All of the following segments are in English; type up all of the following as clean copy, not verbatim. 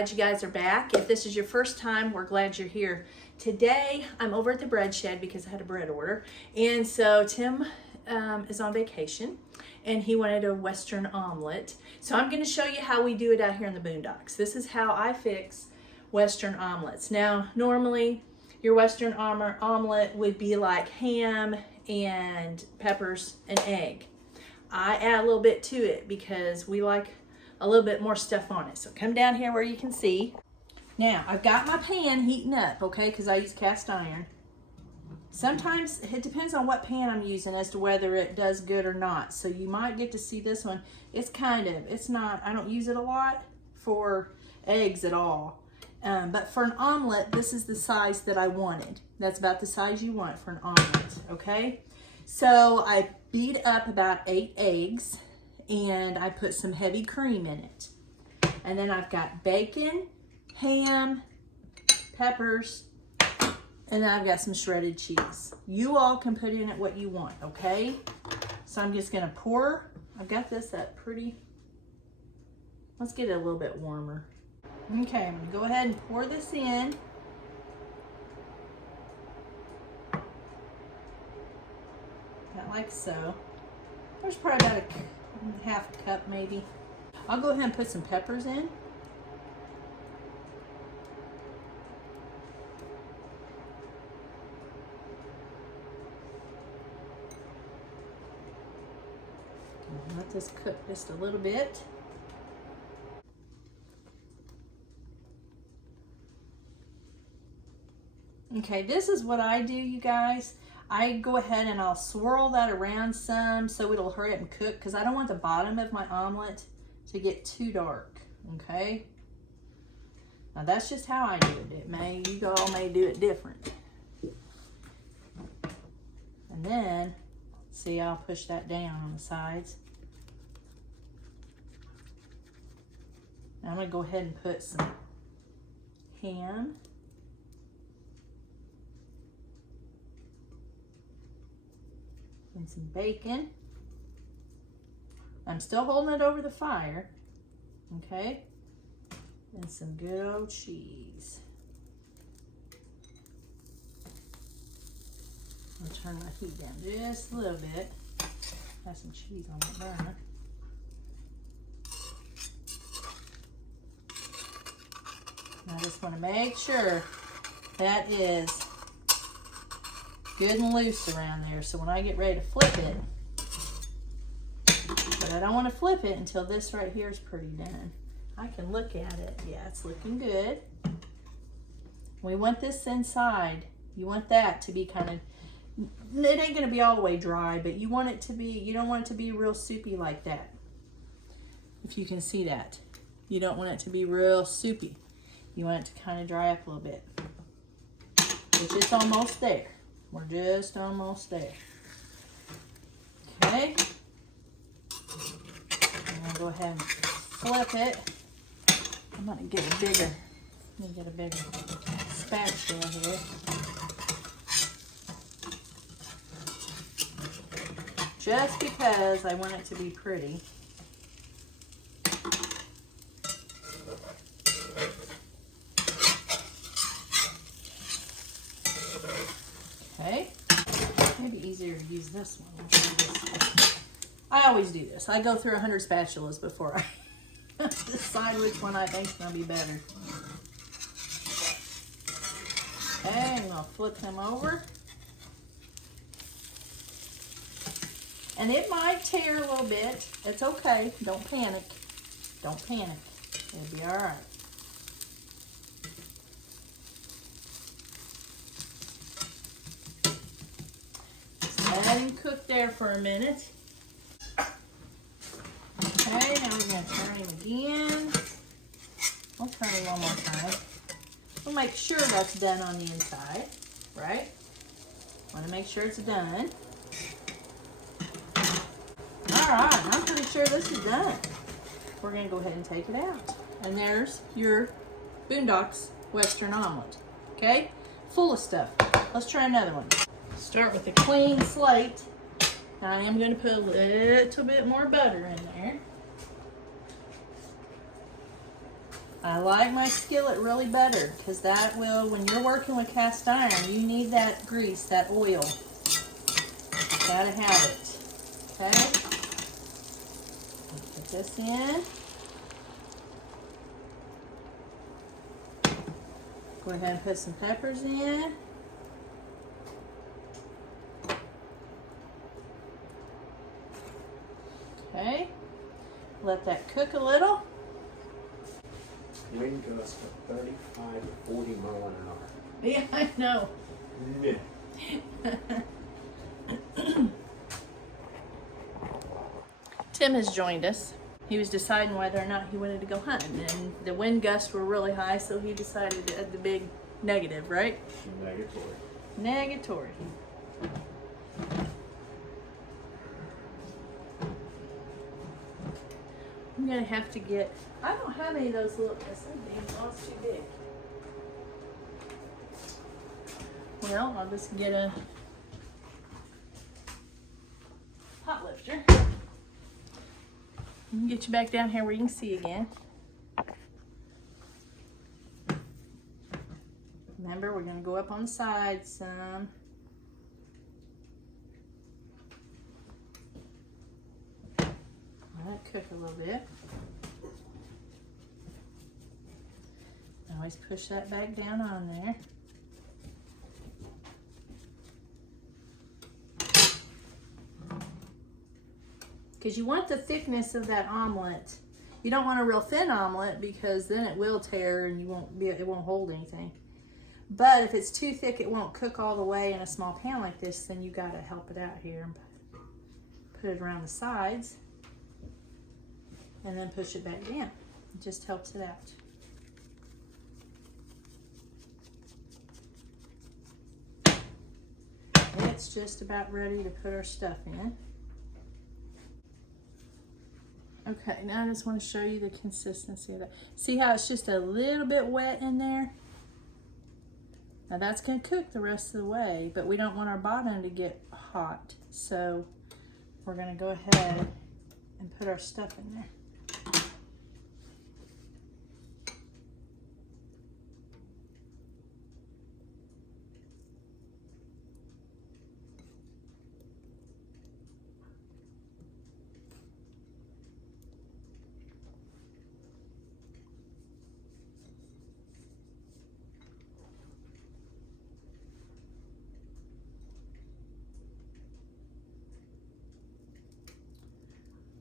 glad you guys are back. If this is your first time, we're glad you're here. Today, I'm over at the bread shed because I had a bread order. And so Tim is on vacation and he wanted a Western omelet. So I'm gonna show you how we do it out here in the boondocks. This is how I fix Western omelets. Now, normally your Western omelet would be like ham and peppers and egg. I add a little bit to it because we like a little bit more stuff on it. So come down here where you can see. Now, I've got my pan heating up, okay, because I use cast iron. Sometimes it depends on what pan I'm using as to whether it does good or not. So you might get to see this one. It's not, I don't use it a lot for eggs at all. But for an omelet, this is the size that I wanted. That's about the size you want for an omelet, okay? So I beat up about 8 eggs and I put some heavy cream in it. And then I've got bacon, ham, peppers, and then I've got some shredded cheese. You all can put in it what you want, okay? So I'm just gonna pour. I've got this at pretty, let's get it a little bit warmer. Okay, I'm gonna go ahead and pour this in. About like so. There's probably about a half a cup maybe. I'll go ahead and put some peppers in. Let this cook just a little bit. Okay, this is what I do, you guys. I go ahead and I'll swirl that around some so it'll hurry up and cook because I don't want the bottom of my omelet to get too dark, okay? Now that's just how I do it. You all may do it different. And then, see, I'll push that down on the sides. Now I'm gonna go ahead and put some ham. And some bacon. I'm still holding it over the fire, okay? And some good old cheese. I'll turn my heat down just a little bit. Have some cheese on the burner. I just want to make sure that is good and loose around there. So when I get ready to flip it, but I don't want to flip it until this right here is pretty done. I can look at it. Yeah, it's looking good. We want this inside. You want that to be kind of, it ain't going to be all the way dry, but you want it to be, you don't want it to be real soupy like that. If you can see that. You don't want it to be real soupy. You want it to kind of dry up a little bit. Which is almost there. We're just almost there. Okay. I'm gonna go ahead and flip it. I'm gonna get a bigger, spatula here. Just because I want it to be pretty. Okay, maybe easier to use this one. I always do this. I go through 100 spatulas before I decide which one I think is going to be better. Okay, I'm going to flip them over. And it might tear a little bit. It's okay. Don't panic. Don't panic. It'll be all right. Let him cook there for a minute. Okay, now we're going to turn him again. We'll turn him one more time. We'll make sure that's done on the inside, right? Want to make sure it's done. All right, I'm pretty sure this is done. We're going to go ahead and take it out. And there's your Boondocks Western omelet. Okay? Full of stuff. Let's try another one. Start with a clean slate. Now I am going to put a little bit more butter in there. I like my skillet really buttered because that will, when you're working with cast iron, you need that grease, that oil. Gotta have it. Okay? Put this in. Go ahead and put some peppers in. Okay. Let that cook a little. Wind gusts of 35 to 40 miles an hour. Yeah, I know. Yeah. Tim has joined us. He was deciding whether or not he wanted to go hunting, and the wind gusts were really high, so he decided to add the big negative, right? Negatory. Negatory. I'm gonna have to get, I don't have any of those little, oh, it's too big. Well, I'll just get a hot lifter. Let me get you back down here where you can see again. Remember, we're gonna go up on the sides some. Let it cook a little bit. Always push that back down on there. Because you want the thickness of that omelet. You don't want a real thin omelet because then it will tear and it won't hold anything. But if it's too thick, it won't cook all the way in a small pan like this, then you gotta help it out here and put it around the sides and then push it back down. It just helps it out. It's just about ready to put our stuff in. Okay, now I just want to show you the consistency of that. See how it's just a little bit wet in there? Now that's going to cook the rest of the way, but we don't want our bottom to get hot. So we're going to go ahead and put our stuff in there.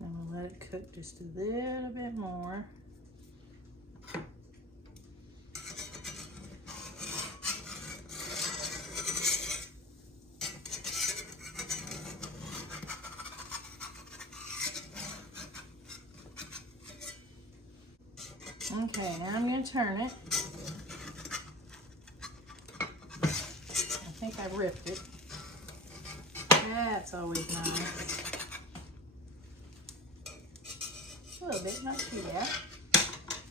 And we'll let it cook just a little bit more. Okay, now I'm going to turn it. I think I ripped it. That's always nice. A little bit, not too bad.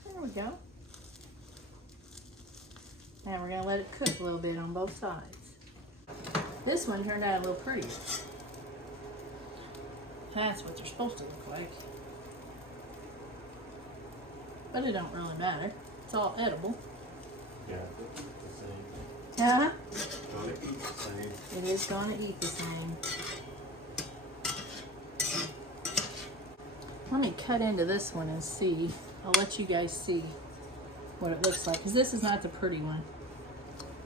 There we go. Now we're going to let it cook a little bit on both sides. This one turned out a little pretty. That's what they're supposed to look like. But it don't really matter. It's all edible. Yeah, it's the same. Uh-huh. Gonna eat the same. It is going to eat the same. Let me cut into this one and see. I'll let you guys see what it looks like, because this is not the pretty one.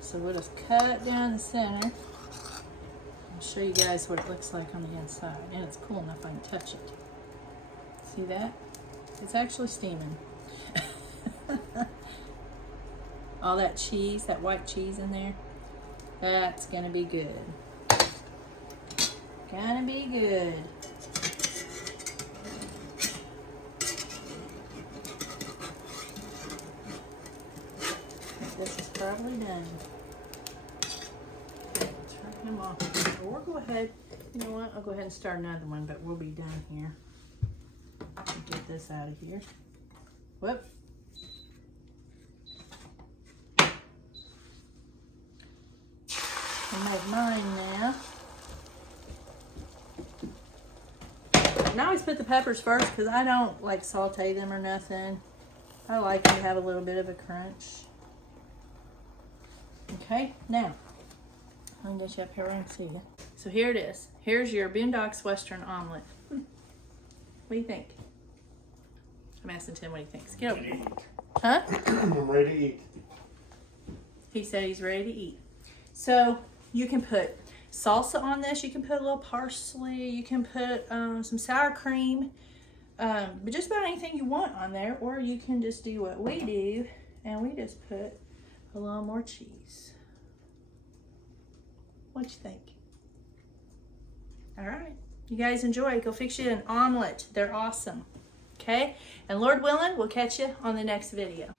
So we'll just cut down the center and show you guys what it looks like on the inside. And it's cool enough I can touch it. See that? It's actually steaming. All that cheese, that white cheese in there, that's gonna be good. Gonna be good. This is probably done. Turn him off. Or go ahead. You know what? I'll go ahead and start another one, but we'll be done here. Get this out of here. Whoop. I'll make mine now. And I always put the peppers first because I don't like saute them or nothing. I like to have a little bit of a crunch. Okay, now, I'm gonna get you up here where I can see you. So here it is. Here's your Boondocks Western omelet. What do you think? I'm asking Tim what he thinks. Get over here. Huh? I'm ready to eat. He said he's ready to eat. So you can put salsa on this. You can put a little parsley. You can put some sour cream. But just about anything you want on there. Or you can just do what we do. And we just put a little more cheese. What you think? All right. You guys enjoy. Go fix you an omelet. They're awesome. Okay? And Lord willing, we'll catch you on the next video.